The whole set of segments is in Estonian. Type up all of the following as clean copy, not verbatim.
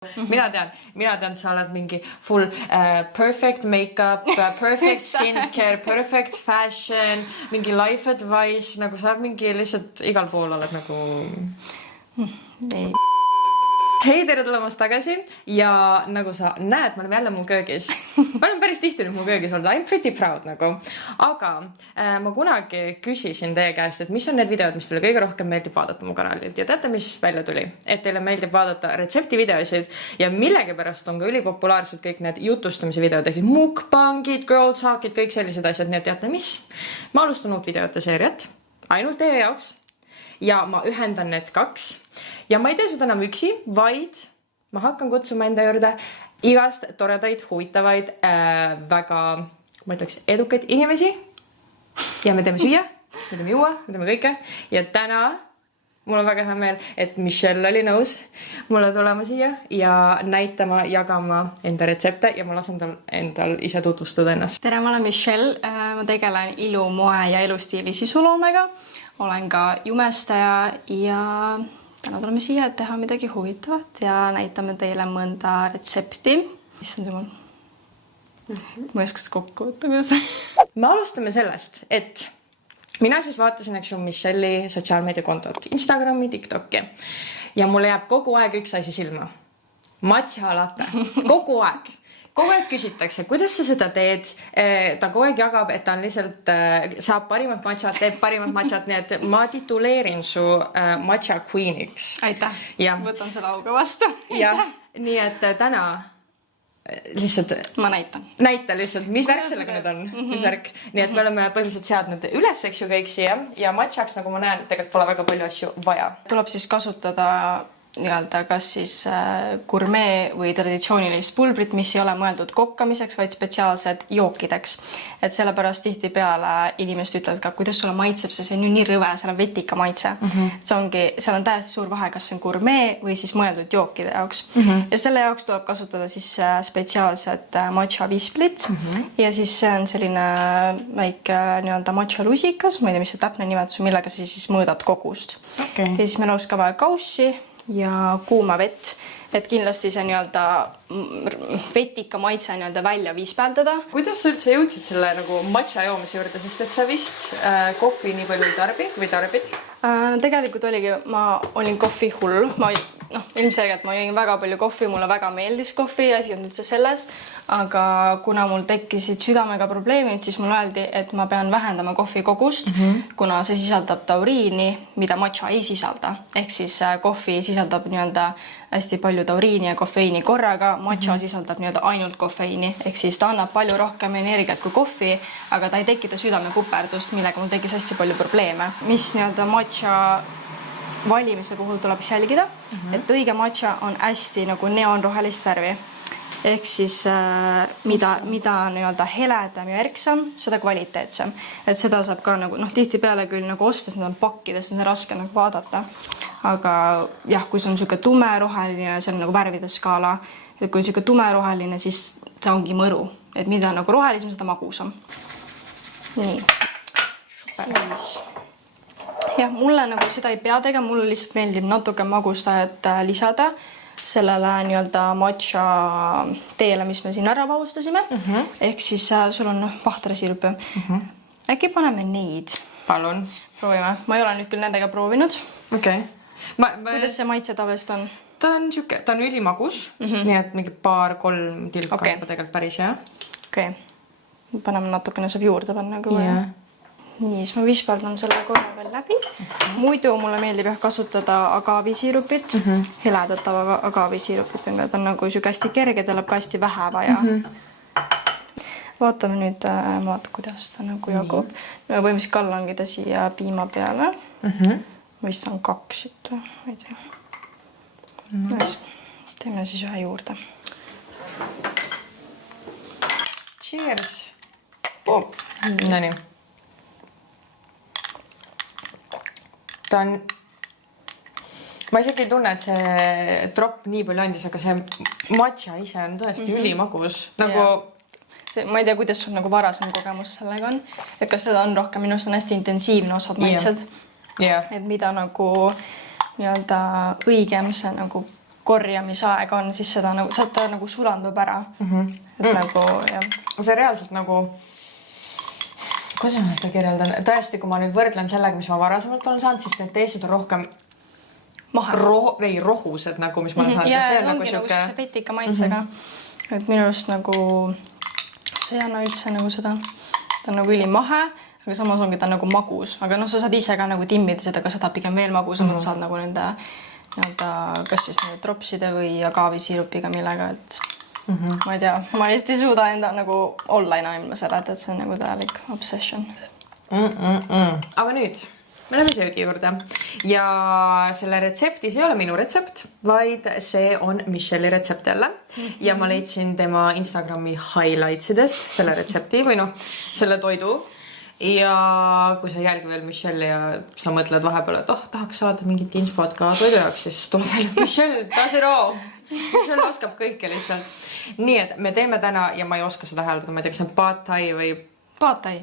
Mina tean, sa oled mingi full perfect makeup, perfect skincare, perfect fashion, mingi life advice, nagu sa mingi lihtsalt igal pool oled nagu... Ei. Hei, tere tulemast tagasi ja nagu sa näed, me oleme jälle mu köögis. Ma olen päris tihti nüüd mu köögis olnud, I'm pretty proud nagu. Aga ma kunagi küsisin teie käest, et mis on need videod, mis teile kõige rohkem meeldib vaadata mu kanalilt. Ja teate, mis välja tuli? Et teile meeldib vaadata retseptivideosid ja millegipärast on ka ülipopulaarsed kõik need jutustamise videod, ehk mukbangid, girl talkid, kõik sellised asjad. Nii et teate mis? Ma alustan uut videote seeriat ainult teie jaoks ja ma ühendan need kaks. Ja ma ei tee seda enam üksi, vaid ma hakkan kutsuma enda juurde igast toredaid, huvitavaid, väga, ma ütleks, edukaid inimesi. Ja me teeme süüa, me teeme juua, me teeme kõike. Ja täna mul on väga hea meel, et Michelle oli nõus mulle tulema siia ja näitama, jagama enda retsepte ja ma lasen endal ise tutvustada ennast. Tere, ma olen Michelle. Ma tegelen ilu, moe ja elustiili sisuloomega. Olen ka jumestaja ja täna tuleme siia, et teha midagi huvitavat ja näitame teile mõnda retsepti. Issand jumal. Ma ei oska seda kokku võtta. Me alustame sellest, et mina siis vaatasin Michelle'i sotsiaalmeediakontot, Instagrami, TikTok'i ja mulle jääb kogu aeg üks asi silma. Matcha latte. Kogu aeg. Kogu aeg küsitakse, kuidas sa seda teed. Ta kogu aeg jagab, et ta on lihtsalt saab parimat matchat, teeb parimat matchat, nii et ma tituleerin su matcha queeniks. Aitäh. Ja. Võtan selle auga vastu. Ja, nii et täna lihtsalt... Ma näitan. Näita lihtsalt, mis värk sellega nüüd on. Mis värk. Nii et me oleme põhiliselt seadnud üles, eks ju, kõik siia. Ja matchaks, nagu ma näen, tegelikult pole väga palju asju vaja. Tuleb siis kasutada nii-öelda kas siis gourmet või traditsioonilist pulbrit, mis ei ole mõeldud kokkamiseks, vaid spetsiaalsed jookideks. Et sellepärast tihtipeale inimesed ütlevad ka, kuidas sulle maitseb, see on ju nii rõve, seal on vetika maitse. Seal on täiesti suur vahe, kas see on gourmet või siis mõeldud jookide jaoks. Ja selle jaoks tuleb kasutada siis spetsiaalset matcha visplit ja siis see on selline väike nii-öelda matcha lusikas, ma ei tea, mis see täpne nimetus, millega siis mõõdad kogust. Ja siis meil oleks ka vaja kaussi ja kuuma vett, et kindlasti see nii-öelda vetika maitse nii-öelda välja viispeldada. Kuidas sa üldse jõudsid selle nagu matcha joomise juurde, sest et sa vist kohvi nii palju ei tarbid? Tegelikult oligi, ma olin kohvi hull. Ilmselgelt ma jõin väga palju kohvi, mulle väga meeldis kohvi, asi on üldse selles, aga kuna mul tekkisid südamega probleemid, siis mul öeldi, et ma pean vähendama kohvi kogust, kuna see sisaldab tauriini, mida matcha ei sisalda. Ehk siis kohvi sisaldab nii-öelda hästi palju tauriini ja kofeiini korraga, matcha sisaldab nii-öelda ainult kofeiini, ehk siis ta annab palju rohkem energiat kui kohvi, aga ta ei tekita südamepuperdust, millega mul tekkis hästi palju probleeme. Mis nii-öelda matcha valimise puhul tuleb jälgida, et õige matcha on hästi nagu neonrohelist värvi. Ehk siis mida nii-öelda heledam ja erksam, seda kvaliteetsem. Et seda saab ka nagu, tihtipeale küll nagu ostes need on pakkides, see on raske nagu vaadata. Aga jah, kui see on niisugune tumeroheline, see on nagu värvide skaala. Et kui on niisugune tumeroheline, siis see ongi mõru. Et mida nagu rohelisem, seda magusam. Nii. Siis... Ja mulle nagu seda ei pea tegema, mulle lihtsalt meeldib natuke magustajat lisada sellele nii-öelda matcha teele, mis me siin ära vahustasime. Ehk siis sul on vahtrasirupi. Äkki paneme neid? Palun. Proovime. Ma ei ole nüüd küll nendega proovinud. Okei. Kuidas see maitse tavaliselt on? Ta on ülimagus, nii et mingi 2-3 tilka on tegelikult päris hea. Okei. Paneme natukene saab juurde panna. Nii, siis ma vispaldan selle korra veel läbi. Muidu mulle meeldib kasutada agavisirupit, heledatav agavisirupit, ta on nagu hästi kerge, ta läheb ka hästi vähe vaja. Vaatame nüüd, kuidas ta nagu jagub. Võime siis kallangida siia piima peale. Vist on 2 siit, ma ei tea. Teeme siis ühe juurde. Cheers! No nii. Ta on... Ma isegi ei tunne, et see drop nii palju andis, aga see matcha ise on tõesti ülimagus. Nagu... Ma ei tea, kuidas sul nagu varasem kogemus sellega on. Et kas seda on rohkem, minust on hästi intensiivne osad maitsed. Et mida nagu nii-öelda õigem see nagu korjamisaeg on, siis seda nagu, ta nagu sulandub ära. Et nagu, jah. See reaalselt nagu, kuidas ma seda kirjeldan? Tõesti, kui ma nüüd võrdlen sellega, mis ma varasemalt olen saanud, siis need teised on rohkem rohused, nagu mis ma olen saanud. Ja see ongi nagu see petika maitsega. Et minu arust nagu see ei anna üldse nagu seda, ta on nagu ülimahe, aga samas ongi ta nagu magus, aga noh, sa saad ise ka nagu timmida seda, aga seda pigem veel magusamad saad nagu nende kas siis nende dropside või agaavisiirupiga millega, et ma ei tea, ma lihtsalt ei suuda enda nagu olla enam ilma selle, et see on nagu täielik obsession. Aga nüüd me läheme söögi juurde ja selle retseptis ei ole minu retsept, vaid see on Michelle'i retsept jälle ja ma leidsin tema Instagrami highlightsidest selle retsepti või noh, selle toidu ja kui sa jälgi veel Michelle'i ja sa mõtled vahepeal, et tahaks saada mingit infot ka toidu jaoks, siis tuleb veel Michelle, does it all. Michelle oskab kõike lihtsalt. Nii et me teeme täna ja ma ei oska seda hääldada, ma ei tea, kas see on pad thai või Pad thai.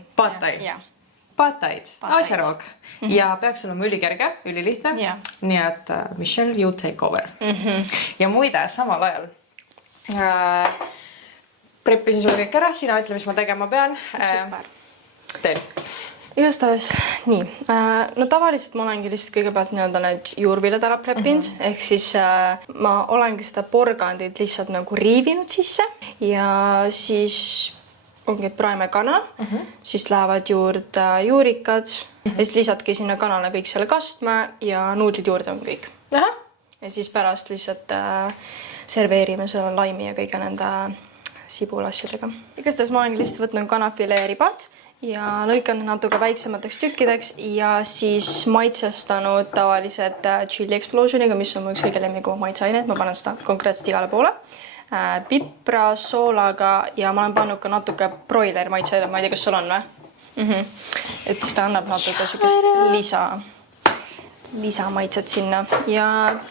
Pad thaid, asjaroog ja peaks olema ülikerge, ülilihtne. Nii et Michelle, you take over. Ja muide, samal ajal preppisin sulle kõik ära, sina ütle, mis ma tegema pean. Super. Teen. Igastahes, nii. No tavaliselt ma olengi lihtsalt kõigepealt need juurviljad ära preppinud, ehk siis ma olengi seda porgandit lihtsalt nagu riivinud sisse ja siis ongi praeme kana, siis lähevad juurde juurikad ja siis lisadki sinna kanale kõik selle kastme ja nuudlid juurde on kõik. Ja siis pärast lihtsalt serveerime selle laimi ja kõige nende sibulasjadega. Igastahes ma olengi lihtsalt võtnud kanafilee ribad ja lõikanud natuke väiksemateks tükkideks ja siis maitsestanud tavalised chili explosioniga, mis on mu üks kõige lemmigum maitseaineid, ma panen seda konkreetselt igale poole. Pipra, soolaga ja ma olen pannud ka natuke broileri maitseida, ma ei tea, kas sul on või? Et siis ta annab natuke sükest lisamaitset sinna ja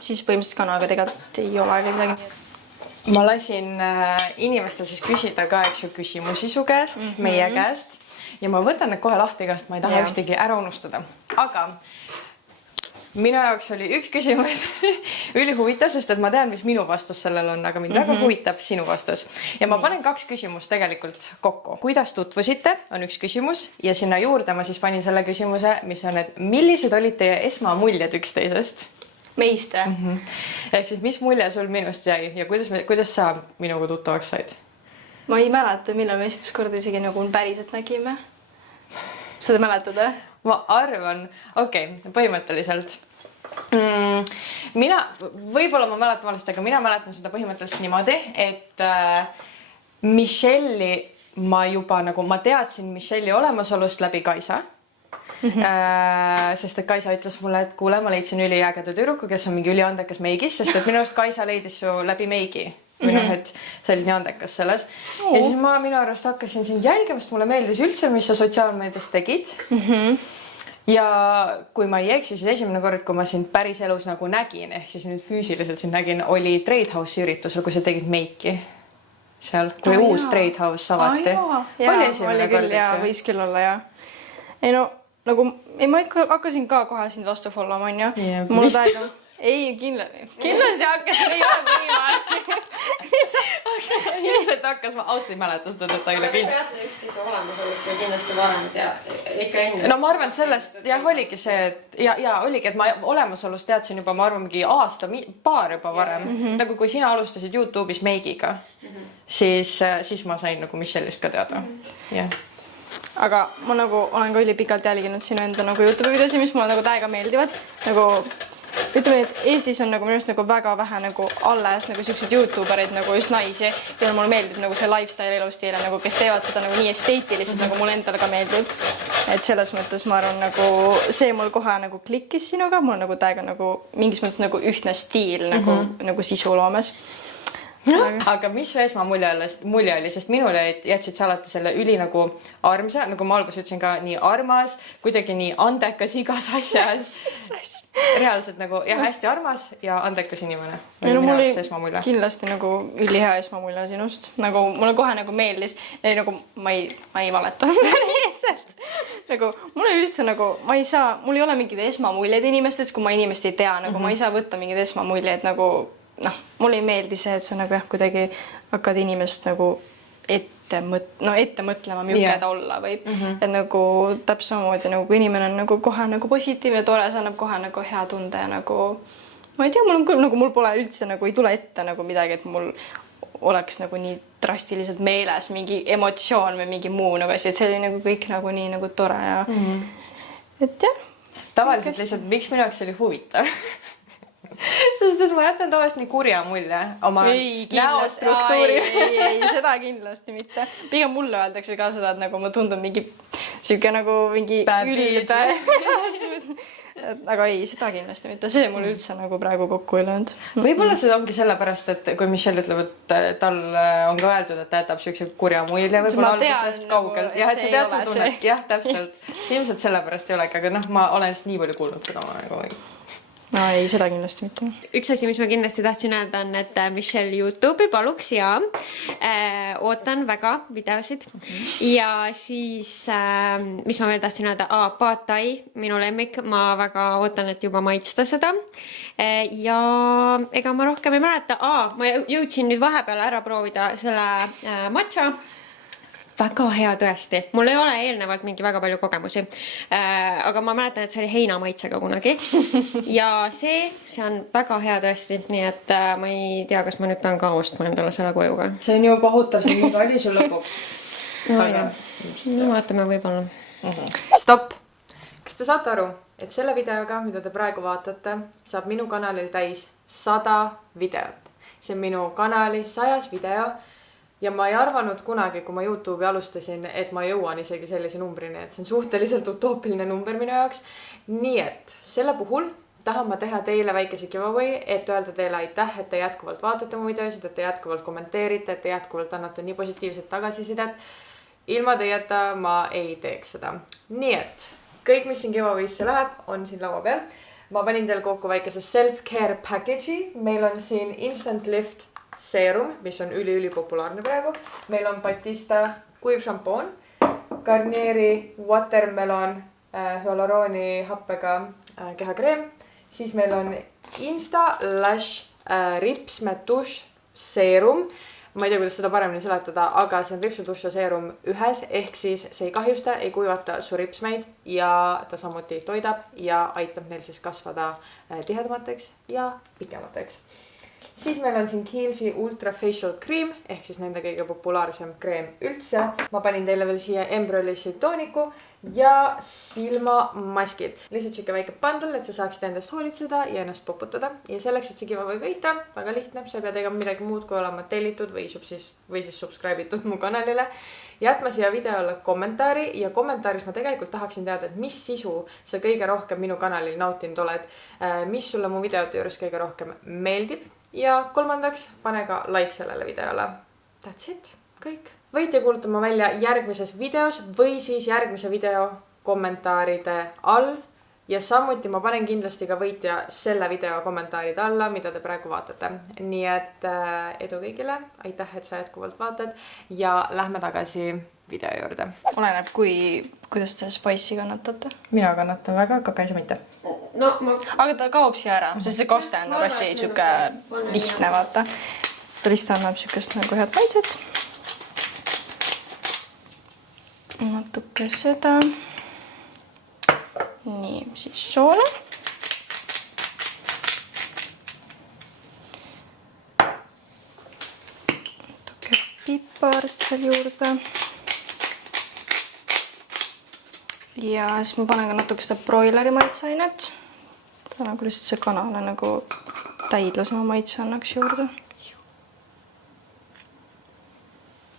siis põhimõtteliselt kanaga tegelikult ei ole midagi. Ma lasin inimestel siis küsida ka küsimusi su käest, meie käest ja ma võtan need kohe lahti igast, ma ei taha ühtegi ära unustada. Aga minu jaoks oli üks küsimus ülihuvitav, sest et ma tean, mis minu vastus sellel on, aga mind väga huvitab sinu vastus. Ja ma panen 2 küsimust tegelikult kokku. Kuidas tutvusite, on üks küsimus ja sinna juurde ma siis panin selle küsimuse, mis on, et millised olid teie esmamuljed üksteisest? Meist? Ehk siis, mis mulje sul minust jäi ja kuidas sa minuga tuttavaks said? Ma ei mäleta, millal me esimest korda isegi nagu päriselt nägime. Seda mäletad, või? Ma arvan, põhimõtteliselt. Võib-olla ma mäletan valesti, aga mina mäletan seda põhimõtteliselt niimoodi, et Michelle'i ma teadsin Michelle'i olemasolust läbi Kaisa. Sest et Kaisa ütles mulle, et kuule, ma leidsin üliägeda tüdruku, kes on mingi üliandekas meigis, sest et minu arust Kaisa leidis su läbi meigi. Või noh, et see oli nii andekas selles. Ja siis ma minu arust hakkasin sind jälgima, sest mulle meeldis üldse, mis sa sotsiaalmeedias tegid. Ja kui ma ei eksi, siis esimene kord, kui ma sind päris elus nagu nägin, ehk siis nüüd füüsiliselt sind nägin, oli Trade House'i üritusel, kui sa tegid meiki seal, kui uus Trade House avati. Oli esimene kord, eks? Võis küll olla, jah. Ei no, nagu, ma hakkasin ka kohe sind vastu followma, on ju? Mul täiega... Ei, kindlasti hakkasin, ei ole põhimärki. Ilmselt hakkas, ma ausalt ei mäleta seda detaile kindlasti. Aga te peate üksteise olemasolust või kindlasti varem ikka enne. No ma arvan, et sellest, jah, oligi see, et ja oligi, et ma olemasolust teadsin juba, ma arvan, mingi aasta, paar juba varem. Nagu kui sina alustasid YouTube'is meigiga, siis ma sain nagu Michelle'ist ka teada. Aga ma nagu olen ka ülipikalt jälginud sinu enda nagu YouTube'i videosi, mis mulle nagu täiega meeldivad. Nagu ütleme, et Eestis on nagu minu arust nagu väga vähe nagu alles nagu sellised YouTuberid nagu just naisi ja mulle meeldib nagu see lifestyle elustiile nagu, kes teevad seda nagu nii esteetiliselt nagu mulle endale ka meeldib. Et selles mõttes ma arvan nagu see mul kohe nagu klikkis sinuga, mul on nagu täiega nagu mingis mõttes nagu ühtne stiil nagu sisuloomes. Aga mis su esmamulje oli, sest minule jätsid sa alati selle üli nagu armsa, nagu ma alguses ütlesin ka nii armas, kuidagi nii andekas igas asjas. Reaalselt nagu hästi armas ja andekas inimene. Mul oli kindlasti nagu ülihea esmamulje sinust. Nagu mulle kohe nagu meeldis, nagu ma ei valeta. Nagu mulle üldse nagu, mul ei ole mingid esmamuljed inimestest, kui ma inimest ei tea, nagu ma ei saa võtta mingid esmamuljeid nagu noh, mulle ei meeldi see, et sa nagu jah, kuidagi hakkad inimest nagu ette mõtlema, milline ta olla võib. Et nagu täpselt samamoodi nagu kui inimene on nagu kohe nagu positiivne, tore, see annab kohe nagu hea tunde ja nagu ma ei tea, mul on küll nagu mul pole üldse nagu ei tule ette nagu midagi, et mul oleks nagu nii drastiliselt meeles mingi emotsioon või mingi muu nagu asi, et see oli nagu kõik nagu nii nagu tore ja et jah. Tavaliselt lihtsalt, miks minu jaoks oli huvitav? Sest et ma jätan tavaliselt nii kurja mulje oma näostruktuuri. Ei, seda kindlasti mitte. Pigem mulle öeldakse ka seda, et nagu ma tundun mingi siuke nagu mingi ülbe. Aga ei, seda kindlasti mitte. See mul üldse nagu praegu kokku ei löönud. Võib-olla see ongi sellepärast, et kui Michelle ütleb, et tal on ka öeldud, et ta jätab siukse kurja mulje võib-olla alguses kaugelt. Jah, et sa tead seda tunnet. Jah, täpselt. See ilmselt sellepärast ei olegi, aga noh, ma olen lihtsalt nii palju kuulnud seda nagu. No ei, seda kindlasti mitte. Üks asi, mis ma kindlasti tahtsin öelda on, et Michelle YouTube'i paluks ja ootan väga videosid. Ja siis, mis ma veel tahtsin öelda, Pad Thai, minu lemmik, ma väga ootan, et juba maitsta seda. Ja ega ma rohkem ei mäleta. Ma jõudsin nüüd vahepeal ära proovida selle matcha. Väga hea tõesti. Mul ei ole eelnevalt mingi väga palju kogemusi. Aga ma mäletan, et see oli heinamaitsega kunagi. Ja see on väga hea tõesti. Nii et ma ei tea, kas ma nüüd pean ka ostma endale selle kojuga. See on ju kohutav, see on mingi asi sul lõpuks. No vaatame võib-olla. Stopp! Kas te saate aru, et selle videoga, mida te praegu vaatate, saab minu kanalil täis 100 videot. See on minu kanali 100 video. Ja ma ei arvanud kunagi, kui ma YouTube'i alustasin, et ma jõuan isegi sellise numbrini, et see on suhteliselt utoopiline number minu jaoks. Nii et selle puhul tahan ma teha teile väikese giveaway, et öelda teile aitäh, et te jätkuvalt vaatate mu videosid, et te jätkuvalt kommenteerite, et te jätkuvalt annate nii positiivset tagasisidet. Ilma teieta ma ei teeks seda. Nii et kõik, mis siin giveaway'sse läheb, on siin laua peal. Ma panin teile kokku väikese self-care package'i. Meil on siin Instant Lift seerum, mis on üli populaarne praegu. Meil on Batista kuiv šampoon, Garnieri watermelon hyalurooni happega kehakreem. Siis meil on Insta Lash ripsmetush seerum. Ma ei tea, kuidas seda paremini seletada, aga see on ripsutuša seerum ühes, ehk siis see ei kahjusta, ei kuivata su ripsmeid ja ta samuti toidab ja aitab neil siis kasvada tihedamateks ja pikemateks. Siis meil on siin Kiehl's Ultra Facial Cream, ehk siis nende kõige populaarsem kreem üldse. Ma panin teile veel siia Embryolisse tooniku ja silmamaskid. Lihtsalt siuke väike bundle, et sa saaksid endast hoolitseda ja ennast poputada. Ja selleks, et see giveaway võita, väga lihtne, sa ei pea tegema midagi muud, kui olema tellitud või siis subscribe'itud mu kanalile. Jätma siia videole kommentaari ja kommentaaris ma tegelikult tahaksin teada, et mis sisu sa kõige rohkem minu kanalil nautinud oled, mis sulle mu videote juures kõige rohkem meeldib. Ja kolmandaks, pane ka like sellele videole. That's it. Kõik. Võite kuulutama välja järgmises videos või siis järgmise video kommentaaride all. Ja samuti ma panen kindlasti ka võitja selle video kommentaaride alla, mida te praegu vaatate. Nii et edu kõigile. Aitäh, et sa jätkuvalt vaatad. Ja lähme tagasi video juurde. Oleneb, kuidas te spice'i kannatate. Mina kannatan väga, aga käisa mitte. No, aga ta kaob siia ära, sest see koste on nagu hästi siuke lihtne, vaata. Ta lihtsalt annab siukest nagu head maitset. Natuke seda. Nii, siis soola. Natuke pipart veel juurde. Ja siis ma panen ka natuke seda broileri maitseainet. Ta nagu lihtsalt see kanale nagu täidlasema maitse annaks juurde.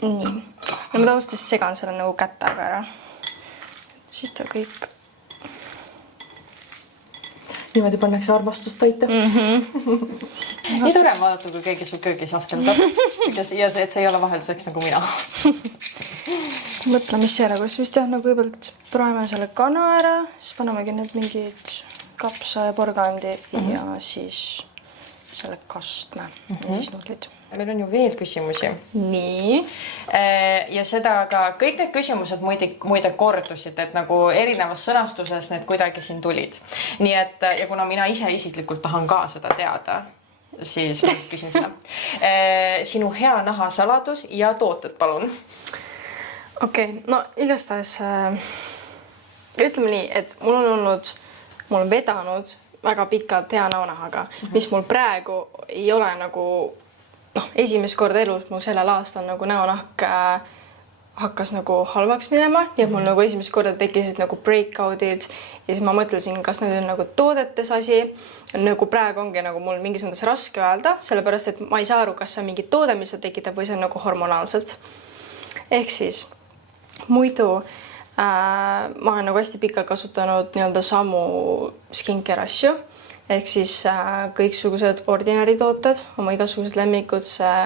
Nii. Ja ma tavaliselt segan selle nagu kätega ära. Siis ta kõik... Niimoodi pannakse armastust toita. Nii tore vaadata, kui keegi sul köögis askeldab. Ja see, et see ei ole vahelduseks nagu mina. Mõtle, mis järjekorras vist jah, nagu kõigepealt praeme selle kana ära, siis panemegi need mingid kapsa ja porgandi ja siis selle kastme ja siis nuudlid. Meil on ju veel küsimusi. Nii. Ja seda ka kõik need küsimused muide kordusid, et nagu erinevas sõnastuses need kuidagi siin tulid. Nii et, ja kuna mina ise isiklikult tahan ka seda teada, siis ma lihtsalt küsin seda. Sinu hea naha saladus ja tooted, palun. Okei, no igastahes ütleme nii, et mul on vedanud väga pikalt hea näonahaga, mis mul praegu ei ole nagu esimest korda elus mul sellel aastal nagu näonahk hakkas nagu halvaks minema ja mul nagu esimest korda tekkisid nagu breakout'id ja siis ma mõtlesin, kas need on nagu toodetes asi. Nagu praegu ongi nagu mul mingis mõttes raske öelda, sellepärast et ma ei saa aru, kas see on mingi toode, mis see tekitab või see on nagu hormonaalselt. Ehk siis muidu ma olen nagu hästi pikalt kasutanud nii-öelda samu skincare asju. Ehk siis kõiksugused ordinary tooted, oma igasugused lemmikud,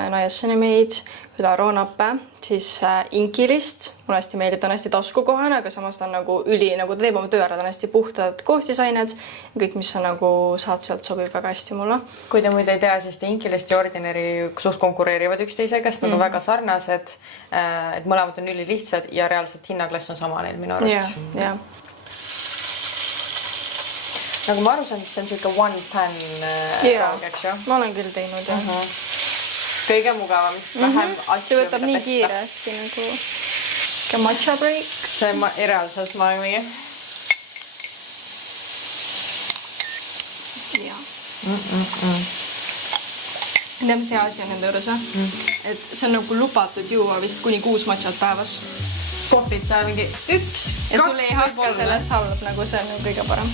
Niacinamide, hülaroonappe, siis inkilist. Mulle hästi meeldib, ta on hästi taskukohane, aga samas ta on nagu ta teeb oma töö ära, ta on hästi puhtad koostisained. Kõik, mis sa nagu saad sealt, sobib väga hästi mulle. Kui te muide ei tea, siis te inkilist ja ordinary suht konkureerivad üksteisega, sest nad on väga sarnased, et mõlemad on ülilihtsad ja reaalselt hinnaklass on sama neil minu arust. Ja. Nagu ma aru saan, siis see on siuke one pan raag, eks ju? Ma olen küll teinud, jah. Kõige mugavam, vähem asju. See võtab nii kiiresti nagu matcha break. See reaalselt ma ei või. Tead, mis hea asi on nende juures, et see on nagu lubatud juua vist kuni 6 matchat päevas. Kohvid sa mingi 1, 2 ja sul ei hakka sellest halb, nagu see on nagu kõige parem.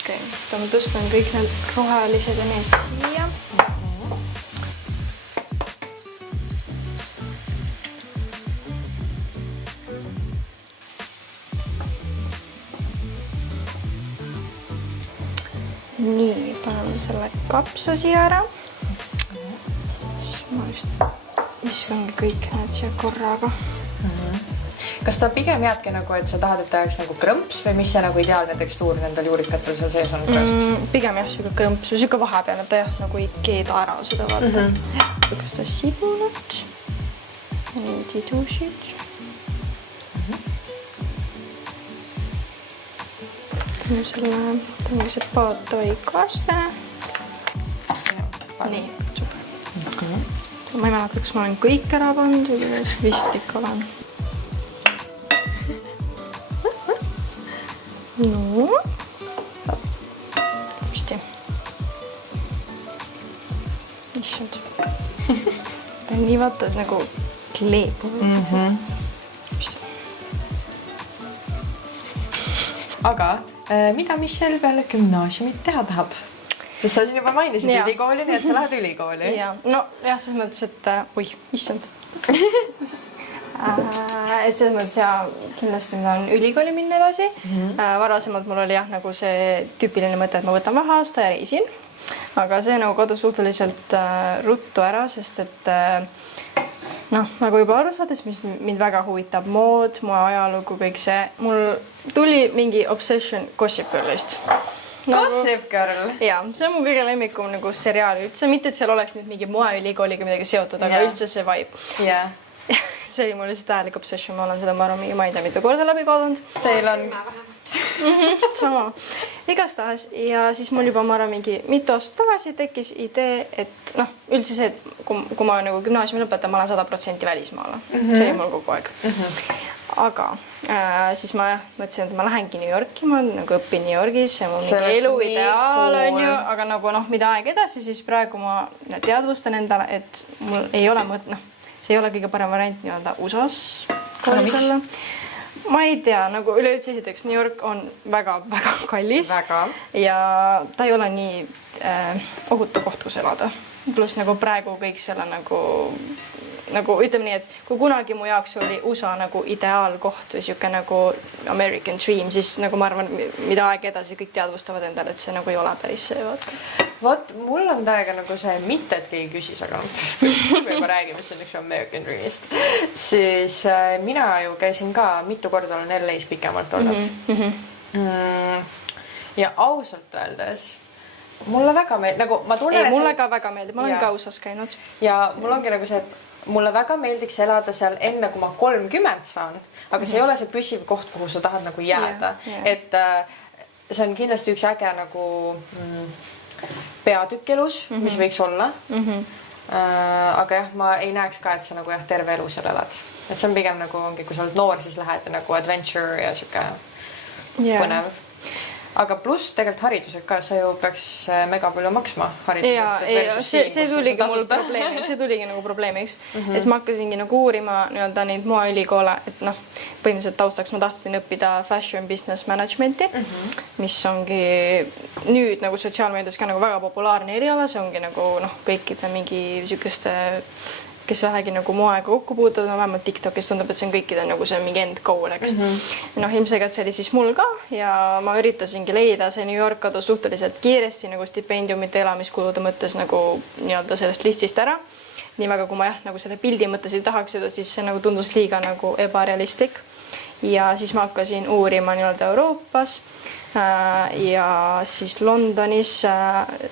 Okei, ma tõstan kõik need rohelised ja need siia. Nii, paneme selle kapsa siia ära. Ma just viskangi kõik need siia korraga. Kas ta pigem jääbki nagu, et sa tahad, et ta jääks nagu krõmps või mis see nagu ideaalne tekstuur nendel juurikatel seal sees on? Pigem jah, siuke krõmps või siuke vahepeal, et ta jah nagu ei keeda ära seda vaata. Üks ta sibulat. Need idusid. Teeme see paatoi kaste. Nii, super. Ma ei mäleta, kas ma olen kõik ära pannud või kuidas vist ikka olen. No. Püsti. Issand. Nii vaata, nagu kleebuvad. Püsti. Aga mida Michelle peale gümnaasiumit teha tahab? Sest sa siin juba mainisid ülikooli, nii et sa lähed ülikooli. No jah, selles mõttes, et issand. Et selles mõttes kindlasti ma tahan ülikooli minna edasi. Varasemalt mul oli jah nagu see tüüpiline mõte, et ma võtan vaheaasta ja reisin. Aga see nagu kadus suhteliselt ruttu ära, sest et nagu juba aru saades, mis mind väga huvitab mood, mu ajalugu, kõik see. Mul tuli mingi obsession Gossip Girlist. Gossip Girl? Jaa, see on mu kõige lemmikum nagu seriaal üldse. Mitte, et seal oleks nüüd mingi moeülikooliga midagi seotud, aga üldse see vibe. Jah. See oli mul lihtsalt tähelik obsession, ma olen seda ma ei tea mitu korda läbi vaadanud. Teil on sama. Igastahes ja siis mul juba mingi mitu aastat tagasi tekkis idee, et üldse see, et kui ma nagu gümnaasiumi lõpetan, ma olen 100% välismaale. See oli mul kogu aeg. Aga siis ma mõtlesin, et ma lähengi New Yorki, ma nagu õpin New Yorgis, see on mingi elu ideaal on ju, aga nagu mida aeg edasi, siis praegu ma teadvustan endale, et mul ei ole see ei ole kõige parem variant nii-öelda USA-s koolis olla. Ma ei tea, nagu üleüldse esiteks New York on väga-väga kallis ja ta ei ole nii ohutu koht, kus elada. Pluss nagu praegu kõik selle nagu ütleme nii, et kui kunagi mu jaoks oli USA nagu ideaalkoht või siuke nagu American Dream, siis nagu ma arvan, mida aeg edasi kõik teadvustavad endale, et see nagu ei ole päris see. Vot, mul on täiega nagu see mitte, et keegi küsis, aga kui juba räägime selleks American Dreamist, siis mina ju käisin ka mitu korda olen LA-s pikemalt olnud. Ja ausalt öeldes mulle väga meeldib, nagu ma tunnen... Mulle ka väga meeldib, ma olen ka USA-s käinud. Ja mul ongi nagu see, et mulle väga meeldiks elada seal enne, kui ma 30 saan, aga see ei ole see püsiv koht, kuhu sa tahad nagu jääda. Et see on kindlasti üks äge nagu peatükk elus, mis võiks olla. Aga jah, ma ei näeks ka, et sa nagu terve elu seal elad. Et see on pigem nagu ongi, kui sa oled noor, siis lähed nagu adventure ja siuke põnev. Aga pluss tegelikult haridused ka, sa ju peaks mega palju maksma haridusest. See tuligi mul probleemiks, see tuligi nagu probleemiks. Et ma hakkasingi nagu uurima nii-öelda neid moeülikoole, et noh, põhimõtteliselt taustaks ma tahtsin õppida fashion business managementi, mis ongi nüüd nagu sotsiaalmeedias ka nagu väga populaarne eriala, see ongi nagu noh, kõikide mingi niisugeste kes vähegi nagu moega kokku puutuvad, vähemalt TikTokis tundub, et see on kõikide nagu see mingi end goal, eks. Noh, ilmselgelt see oli siis mul ka ja ma üritasingi leida, see New York kadus suhteliselt kiiresti nagu stipendiumite elamiskulude mõttes nagu nii-öelda sellest listist ära. Nii väga, kui ma jah, nagu selle pildi mõttes ei tahaks seda, siis see nagu tundus liiga nagu ebarealistlik. Ja siis ma hakkasin uurima nii-öelda Euroopas ja siis Londonis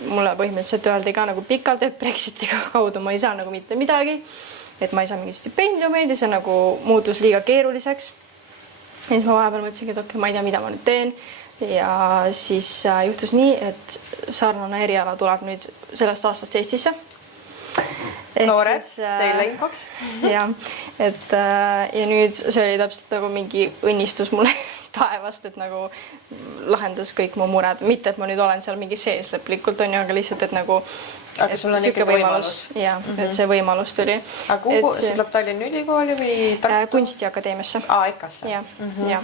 mulle põhimõtteliselt öeldi ka nagu pikalt, et Brexitiga kaudu ma ei saa nagu mitte midagi, et ma ei saa mingit stipendiumeid ja see nagu muutus liiga keeruliseks. Ja siis ma vahepeal mõtlesingi, et okei, ma ei tea, mida ma nüüd teen ja siis juhtus nii, et sarnane eriala tuleb nüüd sellest aastast Eestisse. Noored, teile infoks. Ja, et ja nüüd see oli täpselt nagu mingi õnnistus mulle taevast, et nagu lahendas kõik mu mured. Mitte, et ma nüüd olen seal mingi sees lõplikult on ju, aga lihtsalt, et nagu aga sul on ikka võimalus. Ja, et see võimalus tuli. Aga kuhu? See tuleb Tallinna Ülikooli või Tartu? Kunstiakadeemiasse. Ikkasse. Ja.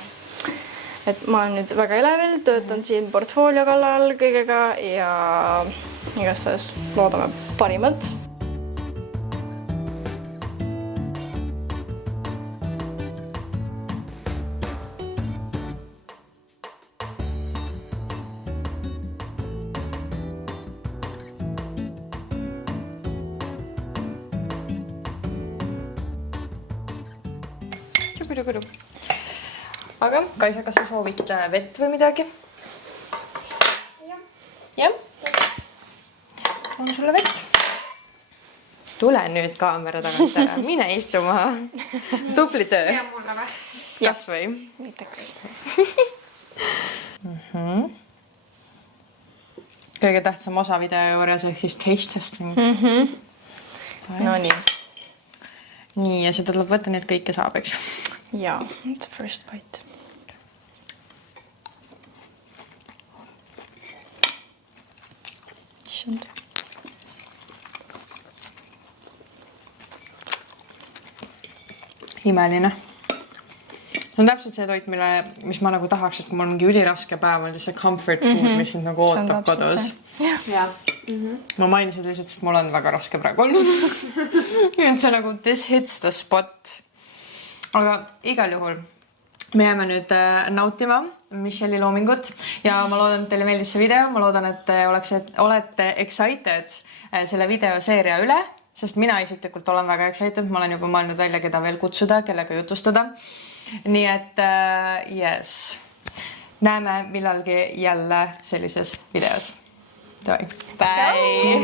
Et ma olen nüüd väga elevil, töötan siin portfoolio kallal kõigega ja igastahes loodame parimat. Aga Kaisa, kas sa soovid vett või midagi? Jah? On sulle vett? Tule nüüd kaamera tagant ära, mine istu maha. Tubli töö. Kas või? Näiteks. Kõige tähtsam osa video juures ehk siis taste testing. No nii. Nii, ja seda tuleb võtta, nii et kõike saab, eks ju? Jaa, the first bite. Imeline. See on täpselt see toit, mis ma nagu tahaks, et kui mul on mingi üliraske päev, on see comfort food, mis sind nagu ootab kodus. Ma mainisin lihtsalt, sest mul on väga raske praegu olnud. See nagu this hits the spot. Aga igal juhul me jääme nüüd nautima Michelle'i loomingut ja ma loodan, et teile meeldis see video. Ma loodan, et olete excited selle videoseeria üle, sest mina isiklikult olen väga excited. Ma olen juba mõelnud välja, keda veel kutsuda, kellega jutustada. Nii et yes. Näeme millalgi jälle sellises videos. Bye!